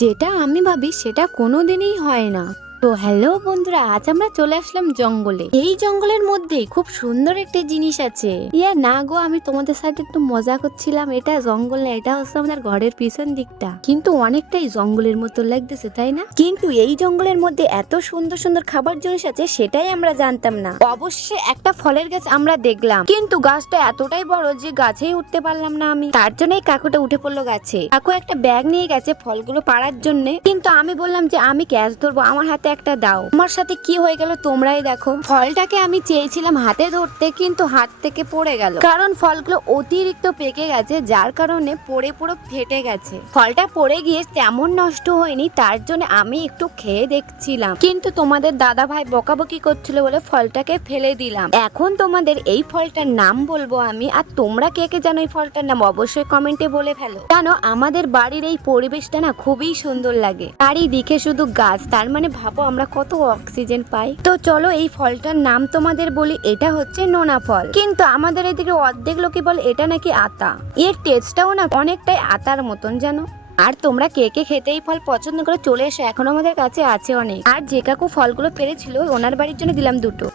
যেটা আমি ভাবি সেটা কোনোদিনই হয় না। তো হ্যালো বন্ধুরা, আজ আমরা চলে আসলাম জঙ্গলে। এই জঙ্গলের মধ্যেই খুব সুন্দর একটি জিনিস আছে। ইয়া না গো, আমি তোমাদের সাথে একটু মজা করছিলাম। এটা জঙ্গল না, এটা হচ্ছে আমাদের ঘরের পিছন দিকটা, কিন্তু অনেকটাই জঙ্গলের মতো লাগতেছে, তাই না? কিন্তু এই জঙ্গলের মধ্যে এত সুন্দর সুন্দর খাবার জিনিস আছে, সেটাই আমরা জানতাম না। অবশ্যই একটা ফলের গাছ আমরা দেখলাম, কিন্তু গাছটা এতটাই বড় যে গাছেই উঠতে পারলাম না আমি। তার জন্যই কাকুটা উঠে পড়লো গাছে। কাকু একটা ব্যাগ নিয়ে গেছে ফলগুলো পাড়ার জন্য, কিন্তু আমি বললাম যে আমি ক্যাচ ধরবো, আমার হাতে একটা দাও। আমার সাথে কি হয়ে গেল তোমরাই দেখো। ফলটাকে আমি চেয়েছিলাম হাতে ধরতে, কিন্তু হাত থেকে পড়ে গেল, কারণ ফলগুলো অতিরিক্ত পেকে গেছে, যার কারণে পড়ে পুরো ফেটে গেছে। ফলটা পড়ে গিয়ে তেমন নষ্ট হয়নি, তার জন্য আমি একটু খেয়ে দেখছিলাম, কিন্তু তোমাদের দাদা ভাই বকাবকি করছিল বলে ফলটাকে ফেলে দিলাম। এখন তোমাদের এই ফলটার নাম বলবো আমি, আর তোমরা কে কে জানো এই ফলটার নাম অবশ্যই কমেন্টে বলে ফেলো। জানো, আমাদের বাড়ির এই পরিবেশটা না খুবই সুন্দর লাগে, চারিদিকে শুধু গাছ, তার মানে ভাবো আমরা কত অক্সিজেন পাই। তো চলো এই ফলটার নাম তোমাদের বলি, এটা হচ্ছে নোনা ফল, কিন্তু আমাদের এদিকে অর্ধেক লোকে বলে এটা নাকি আতা। এর টেস্টটাও না অনেকটাই আতার মতন জানো। আর তোমরা কে কে খেতে এই ফল পছন্দ করে চলে এসো, এখন আমাদের কাছে আছে অনেক। আর যে কাকু ফলগুলো পেরেছিল ওনার বাড়ির জন্য দিলাম দুটো।